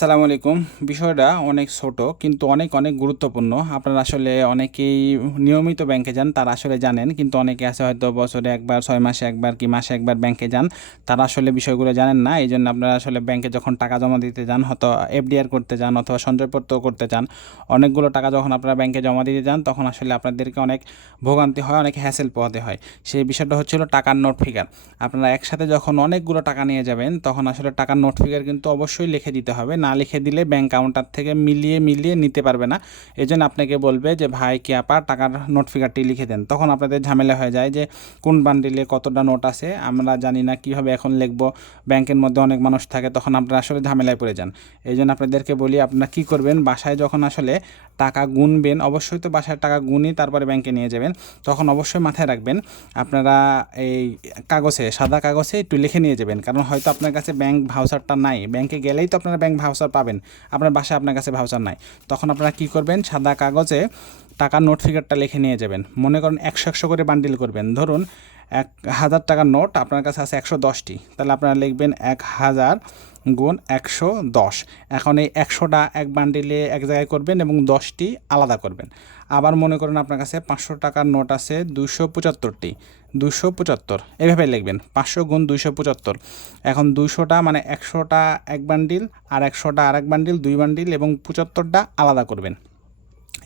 আসসালামু আলাইকুম। বিষয়টা অনেক ছোট কিন্তু অনেক অনেক গুরুত্বপূর্ণ। আপনারা আসলে অনেকেই নিয়মিত ব্যাংকে যান, তারা আসলে জানেন। কিন্তু অনেকে আছে হয়তো বছরে একবার, ৬ মাসে একবার কি মাসে একবার ব্যাংকে যান, তারা আসলে বিষয়গুলো জানেন না। এইজন্য আপনারা আসলে ব্যাংকে যখন টাকা জমা দিতে যান, হয়তো এফডিআর করতে যান অথবা সঞ্চয়পত্র করতে চান, অনেকগুলো টাকা যখন আপনারা ব্যাংকে জমা দিতে যান, তখন আসলে আপনাদেরকে অনেক ভোগান্তি হয়, অনেক হ্যাসেল পোহাতে হয়। সেই বিষয়টা হচ্ছিল টাকার নোট ফিগার। আপনারা একসাথে যখন অনেকগুলো টাকা নিয়ে যাবেন, তখন আসলে টাকার নোট ফিগার কিন্তু অবশ্যই লিখে দিতে হবে। না লিখে দিলে ব্যাংক কাউন্টার থেকে মিলিয়ে মিলিয়ে নিতে পারবে না। এই জন্য আপনাকে বলবে যে ভাই কি আপা টাকার নোট ফিগারটি লিখে দেন। তখন আপনাদের ঝামেলা হয়ে যায় যে কোন বান্ডিলে কতটা নোট আছে আমরা জানি না, কীভাবে এখন লিখবো। ব্যাংকের মধ্যে অনেক মানুষ থাকে, তখন আপনারা আসলে ঝামেলায় পড়ে যান। এই জন্য আপনাদেরকে বলি, আপনারা কী করবেন, বাসায় যখন আসলে টাকা গুনবেন, অবশ্যই তো বাসায় টাকা গুনি তারপরে ব্যাংকে নিয়ে যাবেন। তখন অবশ্যই মাথায় রাখবেন আপনারা এই কাগজে, সাদা কাগজে একটু লিখে নিয়ে যাবেন। কারণ হয়তো আপনার কাছে ব্যাংক ভাউচারটা নাই, ব্যাংকে গেলেই তো আপনারা ব্যাংক ভাউচার পাবেন, আপনার বাসায় আপনার কাছে ভাউচার নাই। তখন আপনারা কী করবেন, সাদা কাগজে টাকার নোট ফিগারটা লিখে নিয়ে যাবেন। মনে করেন ১০০ করে বান্ডিল করবেন। ধরুন ১,০০০ টাকার নোট আপনার কাছে আছে ১১০টি, তাহলে আপনারা লিখবেন ১,০০০ গুণ ১১০। এখন এই ১০০টা এক বান্ডিলে এক জায়গায় করবেন এবং 10টি আলাদা করবেন। আবার মনে করেন আপনার কাছে ৫০০ টাকার নোট আছে ২৭৫টি, ২৭৫ এভাবে লিখবেন ৫০০ গুণ ২৭৫। এখন ২০০টা মানে ১০০টা এক বান্ডিল, আর ১০০টা আর এক বান্ডিল, ২ বান্ডিল, এবং ৭৫টা আলাদা করবেন।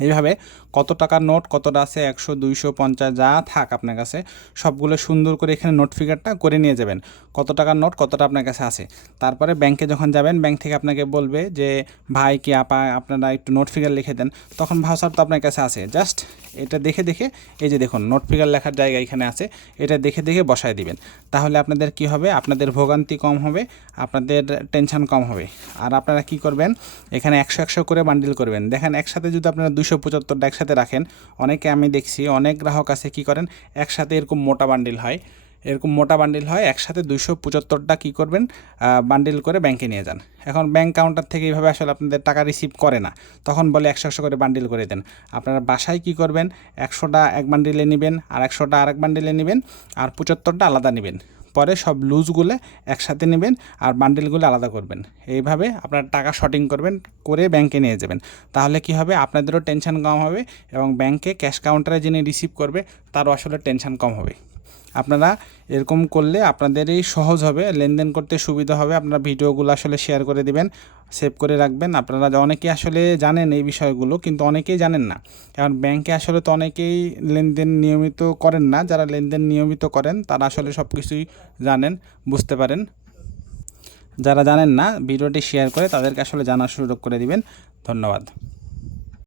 এইভাবে কত টাকার নোট কতটা আছে, ১০০, ২০০, ৫০ যা থাক আপনার কাছে, সবগুলো সুন্দর করে এখানে নোট ফিগারটা করে নিয়ে যাবেন। কত টাকার নোট কতটা আপনার কাছে আছে। তারপরে ব্যাংকে যখন যাবেন, ব্যাংক থেকে আপনাকে বলবে যে ভাই কি আপা আপনারা একটু নোট ফিগার লিখে দেন। তখন ভাউচার তো আপনার কাছে আছে, জাস্ট এটা দেখে দেখে, এই যে দেখুন নোট ফিগার লেখার জায়গা এখানে আছে, এটা দেখে দেখে বসায় দিবেন। তাহলে আপনাদের কি হবে, আপনাদের ভোগান্তি কম হবে, আপনাদের টেনশন কম হবে। আর আপনারা কি করবেন, এখানে ১০০ করে বান্ডিল করবেন। দেখেন একসাথে যদি আপনারা ২৭৫টা একসাথে রাখেন, অনেকে আমি দেখছি অনেক গ্রাহক আছে কী করেন, একসাথে এরকম মোটা বান্ডিল হয়, একসাথে ২৭৫টা কী করবেন, বান্ডিল করে ব্যাংকে নিয়ে যান। এখন ব্যাংক কাউন্টার থেকে এইভাবে আসলে আপনাদের টাকা রিসিভ করে না, তখন বলে ১০০ করে বান্ডিল করে দেন। আপনারা বাসায় কী করবেন, ১০০টা এক বান্ডিলে নেবেন, আর ১০০টা আর এক বান্ডিলে নেবেন, আর ৭৫টা আলাদা নেবেন। পরে সব লুজগুলো একসাথে নেবেন আর বান্ডিলগুলো আলাদা করবেন। এইভাবে আপনার টাকা শর্টিং করবেন, করে ব্যাংকে নিয়ে যাবেন। তাহলে কি হবে, আপনাদেরও টেনশন কম হবে এবং ব্যাংকে ক্যাশ কাউন্টারে যিনি রিসিভ করবে তারও আসলে টেনশন কম হবে। আপনারা এরকম করলে আপনাদেরই সহজ হবে, লেনদেন করতে সুবিধা হবে। আপনারা ভিডিওগুলো আসলে শেয়ার করে দিবেন, সেভ করে রাখবেন। আপনারা অনেকেই আসলে জানেন এই বিষয়গুলো, কিন্তু অনেকেই জানেন না। কারণ ব্যাংকে আসলে তো অনেকেই লেনদেন নিয়মিত করেন না, যারা লেনদেন নিয়মিত করেন তারা আসলে সব কিছুই জানেন, বুঝতে পারেন। যারা জানেন না, ভিডিওটি শেয়ার করে তাদেরকে আসলে জানার সুযোগ করে দিবেন। ধন্যবাদ।